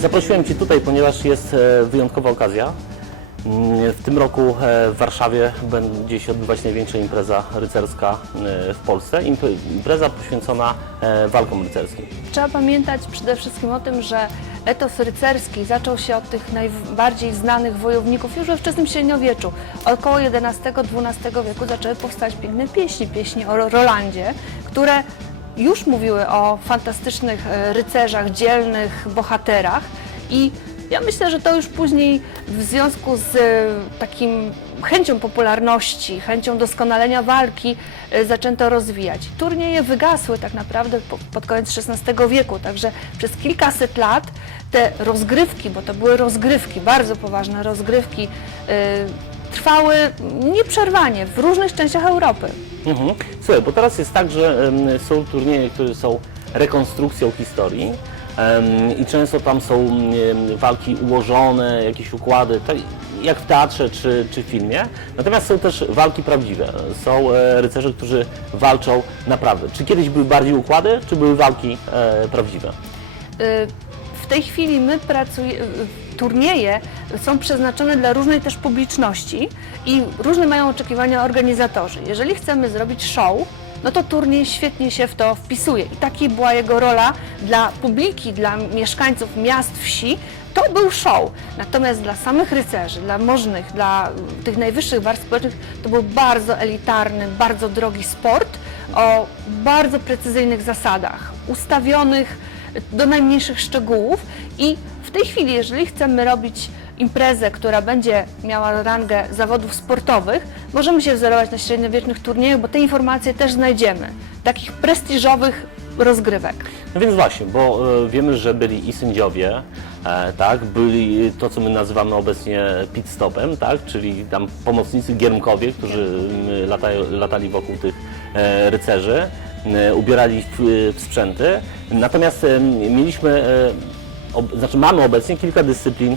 Zaprosiłem Cię tutaj, ponieważ jest e, wyjątkowa okazja. Mm, W tym roku e, w Warszawie będzie się odbywać największa impreza rycerska e, w Polsce. Imp- Impreza poświęcona walkom rycerskim. Trzeba pamiętać przede wszystkim o tym, że etos rycerski zaczął się od tych najbardziej znanych wojowników już we wczesnym średniowieczu. Około XI-XII wieku zaczęły powstać piękne pieśni, pieśni o Rolandzie, które już mówiły o fantastycznych e, rycerzach, dzielnych bohaterach i ja myślę, że to już później w związku z e, takim chęcią popularności, chęcią doskonalenia walki e, zaczęto rozwijać. Turnieje wygasły tak naprawdę po- pod koniec XVI wieku, także przez kilkaset lat te rozgrywki, bo to były rozgrywki, bardzo poważne rozgrywki, trwały nieprzerwanie w różnych częściach Europy. Mhm. Słuchaj, bo teraz jest tak, że em, są turnieje, które są rekonstrukcją historii em, i często tam są em, walki ułożone, jakieś układy, tak jak w teatrze czy, czy filmie. Natomiast są też walki prawdziwe. Są e, rycerze, którzy walczą naprawdę. Czy kiedyś były bardziej układy, czy były walki e, prawdziwe? Y, W tej chwili my pracujemy, turnieje są przeznaczone dla różnej też publiczności i różne mają oczekiwania organizatorzy. Jeżeli chcemy zrobić show, no to turniej świetnie się w to wpisuje i taka była jego rola dla publiki, dla mieszkańców miast, wsi. To był show. Natomiast dla samych rycerzy, dla możnych, dla tych najwyższych warstw społecznych, to był bardzo elitarny, bardzo drogi sport o bardzo precyzyjnych zasadach, ustawionych do najmniejszych szczegółów. I w tej chwili, jeżeli chcemy robić imprezę, która będzie miała rangę zawodów sportowych, możemy się wzorować na średniowiecznych turniejach, bo te informacje też znajdziemy, takich prestiżowych rozgrywek. No więc właśnie, bo e, wiemy, że byli i sędziowie, e, tak, byli to, co my nazywamy obecnie pit stopem, tak, czyli tam pomocnicy giermkowie, którzy m, latają, latali wokół tych e, rycerzy, ubierali w, w sprzęty. Natomiast e, mieliśmy, e, znaczy mamy obecnie kilka dyscyplin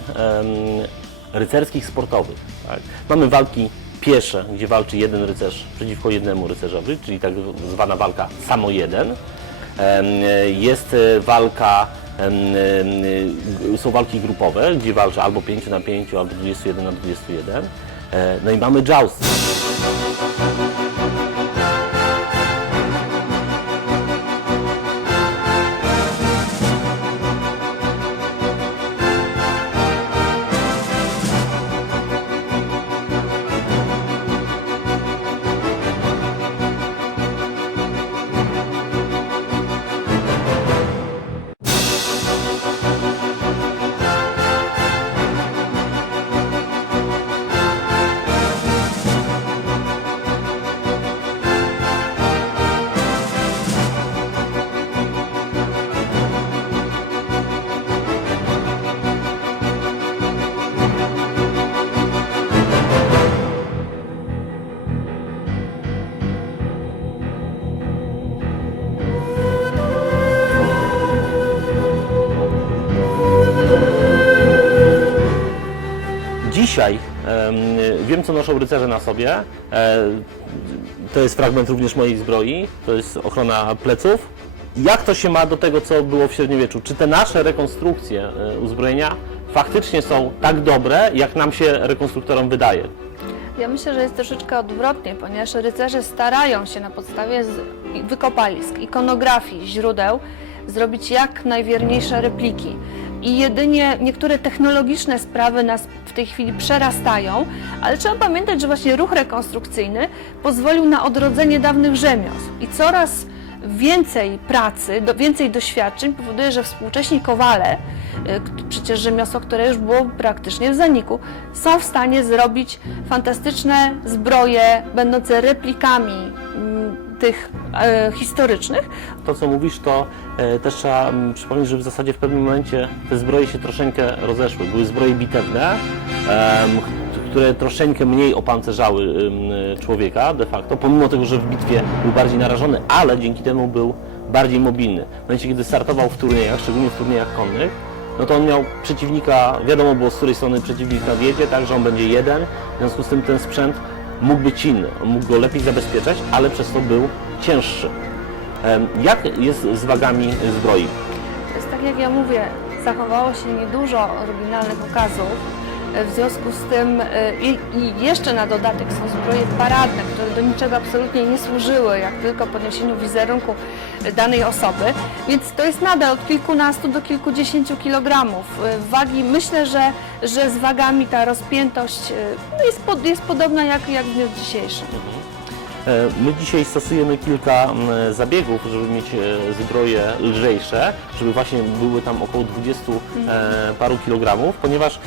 rycerskich sportowych. Tak. Mamy walki piesze, gdzie walczy jeden rycerz przeciwko jednemu rycerzowi, czyli tak zwana walka samo jeden. Jest e, walka, są walki grupowe, gdzie walczy albo 5 na 5, albo 21 na 21. E, No i mamy joust. Dzisiaj em, wiem, co noszą rycerze na sobie. E, to jest fragment również mojej zbroi, to jest ochrona pleców. Jak to się ma do tego, co było w średniowieczu? Czy te nasze rekonstrukcje e, uzbrojenia faktycznie są tak dobre, jak nam się rekonstruktorom wydaje? Ja myślę, że jest troszeczkę odwrotnie, ponieważ rycerze starają się na podstawie wykopalisk, ikonografii, źródeł zrobić jak najwierniejsze repliki. I jedynie niektóre technologiczne sprawy nas w tej chwili przerastają, ale trzeba pamiętać, że właśnie ruch rekonstrukcyjny pozwolił na odrodzenie dawnych rzemiosł. I coraz więcej pracy, do, więcej doświadczeń powoduje, że współcześni kowale, y, przecież rzemiosło, które już było praktycznie w zaniku, są w stanie zrobić fantastyczne zbroje, będące replikami mm, tych e, historycznych, To, co mówisz, to e, też trzeba mm, przypomnieć, że w zasadzie w pewnym momencie te zbroje się troszeczkę rozeszły. Były zbroje bitewne, które troszeczkę mniej opancerzały człowieka de facto, pomimo tego, że w bitwie był bardziej narażony, ale dzięki temu był bardziej mobilny. W momencie, kiedy startował w turniejach, szczególnie w turniejach konnych, no to on miał przeciwnika, wiadomo było z której strony przeciwnik nadjedzie, tak, że on będzie jeden, w związku z tym ten sprzęt mógł być inny, on mógł go lepiej zabezpieczać, ale przez to był cięższy. Jak jest z wagami zbroi? To jest tak jak ja mówię, zachowało się niedużo oryginalnych okazów. W związku z tym e, i, i jeszcze na dodatek są zbroje paradne, które do niczego absolutnie nie służyły, jak tylko podniesieniu wizerunku danej osoby. Więc to jest nadal od kilkunastu do kilkudziesięciu kilogramów e, wagi. Myślę, że, że z wagami ta rozpiętość e, no jest, pod, jest podobna jak, jak w dniu dzisiejszym. E, My dzisiaj stosujemy kilka zabiegów, żeby mieć e, zbroje lżejsze, żeby właśnie były tam około 20 e, paru kilogramów, ponieważ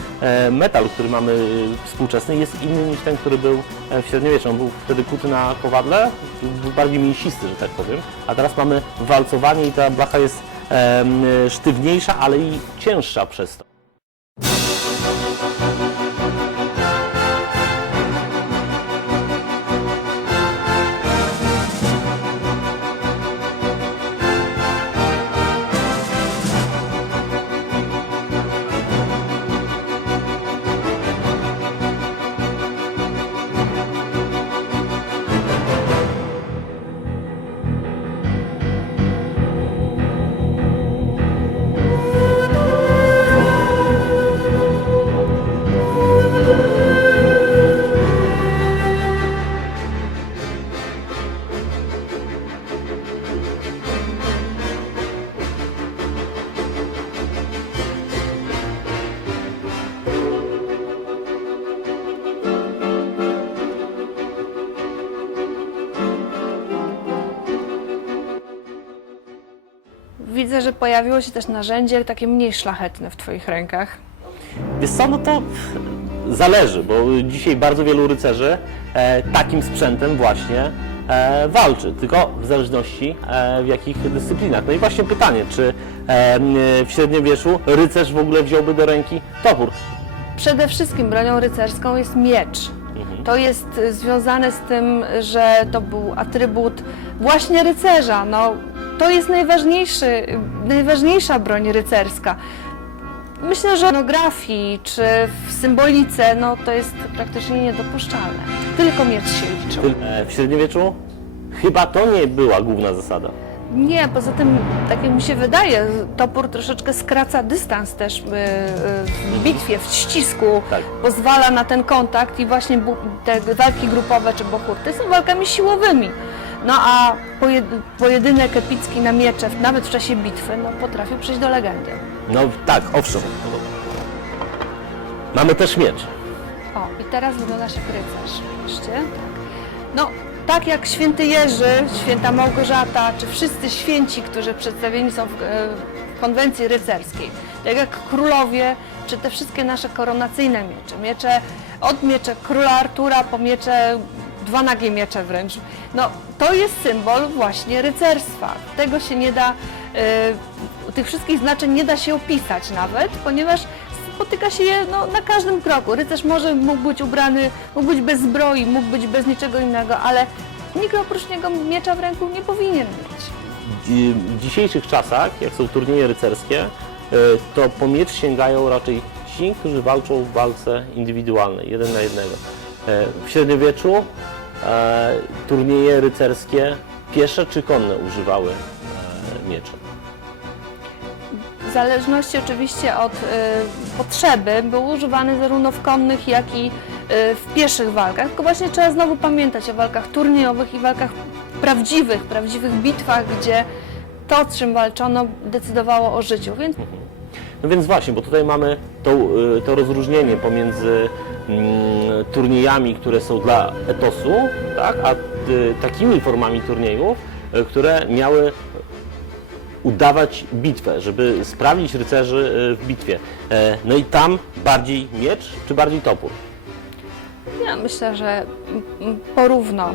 metal, który mamy współczesny jest inny niż ten, który był w średniowieczu. On był wtedy kuty na kowadle, był bardziej mięsisty, że tak powiem, a teraz mamy walcowanie i ta blacha jest sztywniejsza, ale i cięższa przez to. Że pojawiło się też narzędzie takie mniej szlachetne w Twoich rękach. Wiesz co, no to zależy, bo dzisiaj bardzo wielu rycerzy e, takim sprzętem właśnie e, walczy, tylko w zależności e, w jakich dyscyplinach. No i właśnie pytanie, czy e, w średniowieczu rycerz w ogóle wziąłby do ręki topór? Przede wszystkim bronią rycerską jest miecz. To jest y, związane z tym, że to był atrybut właśnie rycerza. No, to jest najważniejszy, najważniejsza broń rycerska. Myślę, że w etnografii czy w symbolice no, to jest praktycznie niedopuszczalne. Tylko miecz się liczył. E, w średniowieczu chyba to nie była główna zasada. Nie, poza tym, tak jak mi się wydaje, topór troszeczkę skraca dystans też y, y, w bitwie, w ścisku. Tak. Pozwala na ten kontakt i właśnie bu- te walki grupowe czy bohurty są walkami siłowymi. No a pojed pojedynek epicki na miecze, nawet w czasie bitwy, no potrafił przejść do legendy. No tak, owszem. Mamy też miecz. O, i teraz wyglądasz jak rycerz. Patrzcie. No, tak jak święty Jerzy, święta Małgorzata, czy wszyscy święci, którzy przedstawieni są w, e, w konwencji rycerskiej, tak jak królowie, czy te wszystkie nasze koronacyjne miecze, miecze od miecze króla Artura po miecze, dwa nagie miecze wręcz, no to jest symbol właśnie rycerstwa. Tego się nie da, e, tych wszystkich znaczeń nie da się opisać nawet, ponieważ spotyka się je no, na każdym kroku. Rycerz może mógł być ubrany, mógł być bez zbroi, mógł być bez niczego innego, ale nikt oprócz niego miecza w ręku nie powinien mieć. W dzisiejszych czasach, jak są turnieje rycerskie, e, to po miecz sięgają raczej ci, którzy walczą w walce indywidualnej, jeden na jednego. E, W średniowieczu turnieje rycerskie piesze czy konne używały e, miecza. W zależności oczywiście od y, potrzeby był używany zarówno w konnych, jak i y, w pieszych walkach. Tylko właśnie trzeba znowu pamiętać o walkach turniejowych i walkach prawdziwych, prawdziwych bitwach, gdzie to, czym walczono, decydowało o życiu. Więc No więc właśnie, bo tutaj mamy to, to rozróżnienie pomiędzy turniejami, które są dla etosu, tak, a y, takimi formami turniejów, y, które miały udawać bitwę, żeby sprawdzić rycerzy y, w bitwie. E, No i tam bardziej miecz czy bardziej topór? ja myślę, że mm, mm, porówno.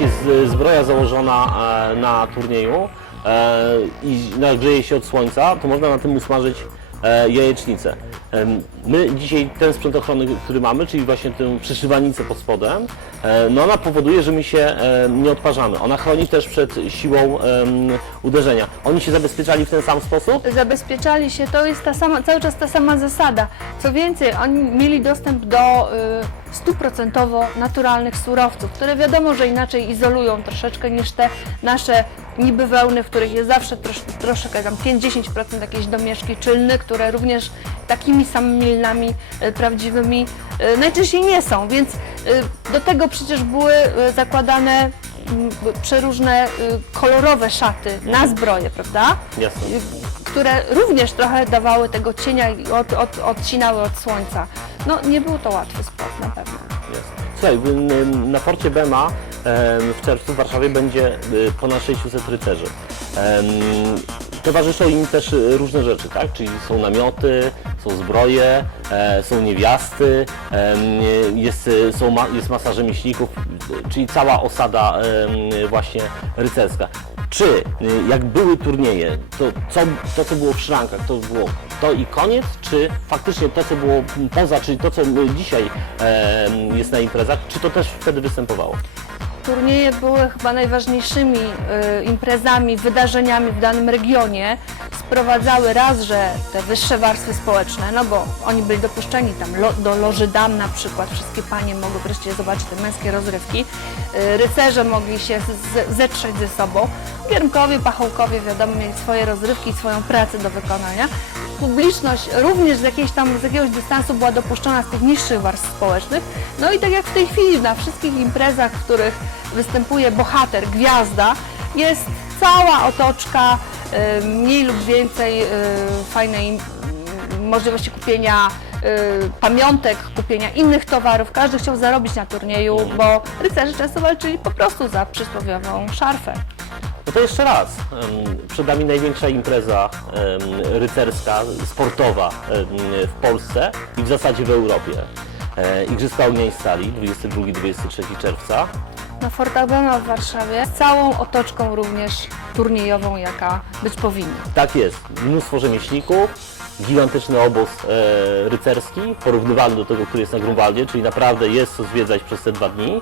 Jest zbroja założona e, na turnieju e, i nagrzeje się od słońca, to można na tym usmażyć e, jajecznicę. My dzisiaj ten sprzęt ochrony, który mamy, czyli właśnie tę przyszywanicę pod spodem, no ona powoduje, że my się nie odparzamy. Ona chroni też przed siłą uderzenia. Oni się zabezpieczali w ten sam sposób? zabezpieczali się, to jest ta sama, cały czas ta sama zasada. Co więcej, oni mieli dostęp do y, stuprocentowo naturalnych surowców, które wiadomo, że inaczej izolują troszeczkę niż te nasze niby wełny, w których jest zawsze trosz, troszkę tam 5-10% jakieś domieszki czylne, które również takimi samymi lnami y, prawdziwymi y, najczęściej nie są, więc y, do tego przecież były zakładane przeróżne y, kolorowe szaty na zbroję, prawda? Jasne. które również trochę dawały tego cienia i od, od, odcinały od słońca. No nie był to łatwy sport na pewno. Jest. Słuchaj, n- na Forcie Bema em, w czerwcu w Warszawie będzie y, ponad 600 rycerzy. Towarzyszą im też y, różne rzeczy, tak? Czyli są namioty, są zbroje, e, są niewiasty, jest, y, są jest masa rzemieślników, czyli cała osada właśnie rycerska. Czy y, jak były turnieje, to co, to co było w szrankach, to było to i koniec, czy faktycznie to co było poza, czyli to co dzisiaj jest na imprezach, czy to też wtedy występowało? Turnieje były chyba najważniejszymi y, imprezami, wydarzeniami w danym regionie. Sprowadzały raz, że te wyższe warstwy społeczne, no bo oni byli dopuszczeni tam lo, do loży dam na przykład, wszystkie panie mogły wreszcie zobaczyć te męskie rozrywki. Y, rycerze mogli się z, zetrzeć ze sobą. Giermkowie, pachołkowie, wiadomo, mieli swoje rozrywki swoją pracę do wykonania. Publiczność również z, jakiejś tam, z jakiegoś dystansu była dopuszczona z tych niższych warstw społecznych. No i tak jak w tej chwili na wszystkich imprezach, w których występuje bohater, gwiazda, jest cała otoczka, mniej lub więcej y, fajnej możliwości kupienia y, pamiątek, kupienia innych towarów. Każdy chciał zarobić na turnieju, bo rycerze często walczyli po prostu za przysłowiową szarfę. No to jeszcze raz. Przed nami największa impreza rycerska, sportowa w Polsce i w zasadzie w Europie. E, Igrzyska Ognia i Stali, 22-23 czerwca. Na Fortabema w Warszawie z całą otoczką również turniejową, jaka być powinna. Tak jest, mnóstwo rzemieślników, gigantyczny obóz e, rycerski, porównywalny do tego, który jest na Grunwaldzie, czyli naprawdę jest co zwiedzać przez te dwa dni.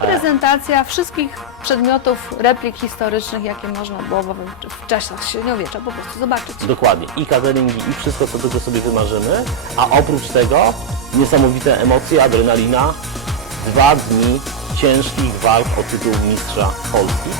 E, Prezentacja wszystkich przedmiotów, replik historycznych, jakie można było w, w czasach średniowiecza po prostu zobaczyć. Dokładnie, i cateringi, i wszystko, co tylko sobie wymarzymy, a oprócz tego niesamowite emocje, adrenalina, dwa dni ciężkich walk o tytuł mistrza Polski.